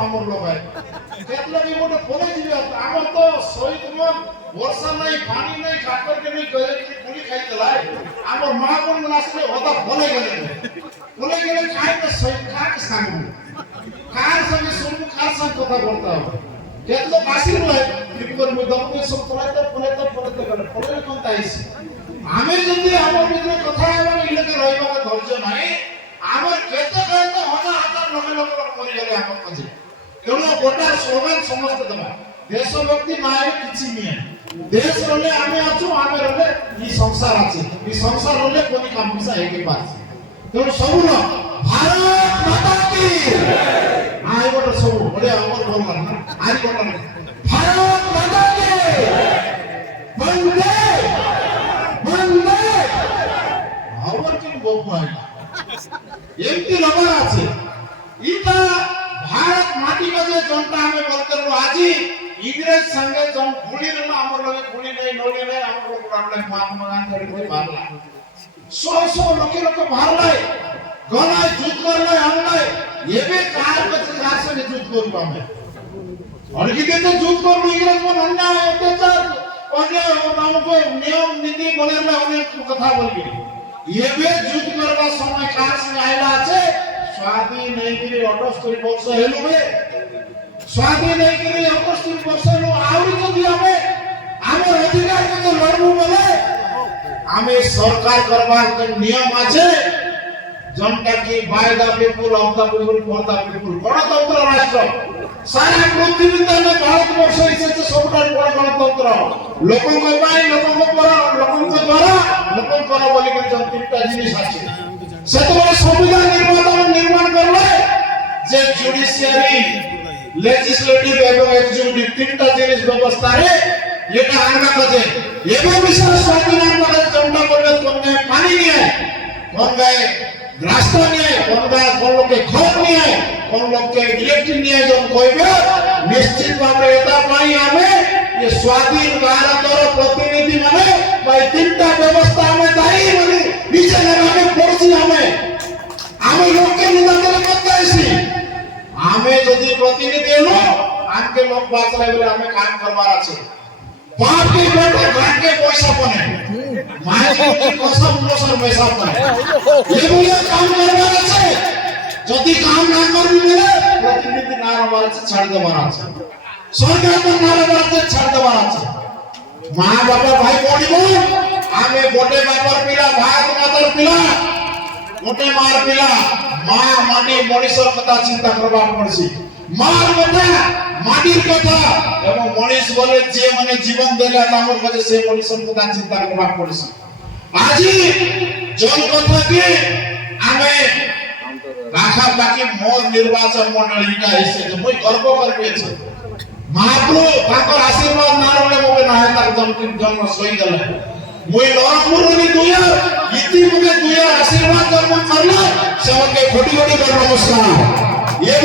আমার লগায় কেতলাকে মোটে ফলে দিবে আমার তো শহীদ মন বর্ষা নাই পানি নাই কাকরকে নাই গুলি খাইতে লাই আমার মা বোন আসলে ওটা ফলে গেলে খাইতে শহীদ কাকে সামু কার সঙ্গে শুনবো কার সঙ্গে কথা বলতে হবে কেতলা বাসি নয় বিপদের মধ্যে আমাকে সব ফলাইতে গেলে ফলে কোন তাইছি আমি যদি আমার ভিতরে কথা এবং ইলাকে রইবার ধৈর্য নাই আমার কেতে কেতে হাজার লক্ষ লক্ষ মরে গেলে আমার কাছে কেন গোটা স্লোগান সমস্ত দেবা দেশভক্তি মায়ের কিছু নিয়ে দেশ হলে আমি আছো আমি হলে এই সংসার আছে এই সংসার হলে কোন কাম পিসা হেগে পাচ্ছে কেন সবু না ভারত মাতা কি আই গোটা সবু বলে আমার বললাম না আই গোটা ভারত মাতা কি বন্দে বন্দে আমার কি বলবো এমপি লবার আছে ইটা भारत माटी का जो जनता हमें बोलते रहो आजी इंग्रेज संगे जन गुली न हमर लगे गुली नहीं नोली नहीं हमर लोग प्रॉब्लम महात्मा गांधी कोई भारला 100 लोग भारला गला युद्ध करले हमले ये भी कार से युद्ध करबो हमें और किते तो युद्ध करबो इंग्रेज मन अन्याय अत्याचार अन्याय हमको नियम नीति बोलेला अनेक कथा बोलबी ये भी युद्ध करबा समय कार से आइला আছে स्वाधीन नहीं करी 78 वर्ष हेलुबे स्वाधीन नहीं करी 78 वर्ष लो आउरी जदी हमें हमर अधिकार के लड़बू बोले हमें सरकार करबार के नियम আছে जनता की by the people of the people for the people गणतंत्र राष्ट्र सारा पृथ्वी में भारतवर्ष এসেছে সবটার বড় গণতন্ত্র লোকଙ୍କ ପାଇଁ ଲୋକଙ୍କ দ্বারা ଲୋକଙ୍କର বলি के তিনটা জিনিস আছে সেতবে সংবিধান নির্মাণ করলে যে জুডিশিয়ারি লেজিসলেটিভ এবং এক্সিকিউটিভ তিনটা জিনিস ব্যবস্থা রে এটা আনবা কাজে এবং বিশেষ স্বাধীন আমাদের জনতা করবে কোন পানি নিয়ে কোন গায়ে রাস্তা নিয়ে কোন গায়ে কোন লোকে ঘর নিয়ে কোন লোকে ইলেকট্রিক নিয়ে জন কইবে নিশ্চিত ভাবে এটা পাই আমি ये स्वाधीन भारतर प्रतिनिधि माने भाई तीनटा व्यवस्था हमें दाई बोली नीचे लगाने पड़सी हमें लोग के निदान करते ऐसी हमें यदि प्रतिनिधि लो आके लोग बात रहे बोले हमें काम करवार আছে बाप के बेटा घर के पैसा बने माय की कसम मोसर पैसा बने ये बोले काम करवार আছে যদি কাম না করবি বলে প্রতিনিধি না হবার আছে ছাড় দেবার আছে सरकार को मारे बाते छाड़ देवा আছে মা বাবা ভাই পড়িব আমি গোটে বাপর পিলা ভাত মাতর পিলা গোটে মার পিলা মা মাটি মনিষর কথা চিন্তা করবা পড়ছি মার কথা মাটির কথা এবং মনিষ বলে যে মানে জীবন দেলা তামর কাছে সে মনিষর কথা চিন্তা করবা পড়ছি আজি জন কথা কি আমি রাখা বাকি মোর নির্বাচন মণ্ডলীটা এসে মই গর্ব করবেছি महाप्रभु ताकर आशीर्वाद ना रहले मोके ना है तार जन्म सही गले मुई नरमुरनी दुया इति मोके दुया आशीर्वाद जन्म करले सबके खोटी खोटी कर नमस्कार ये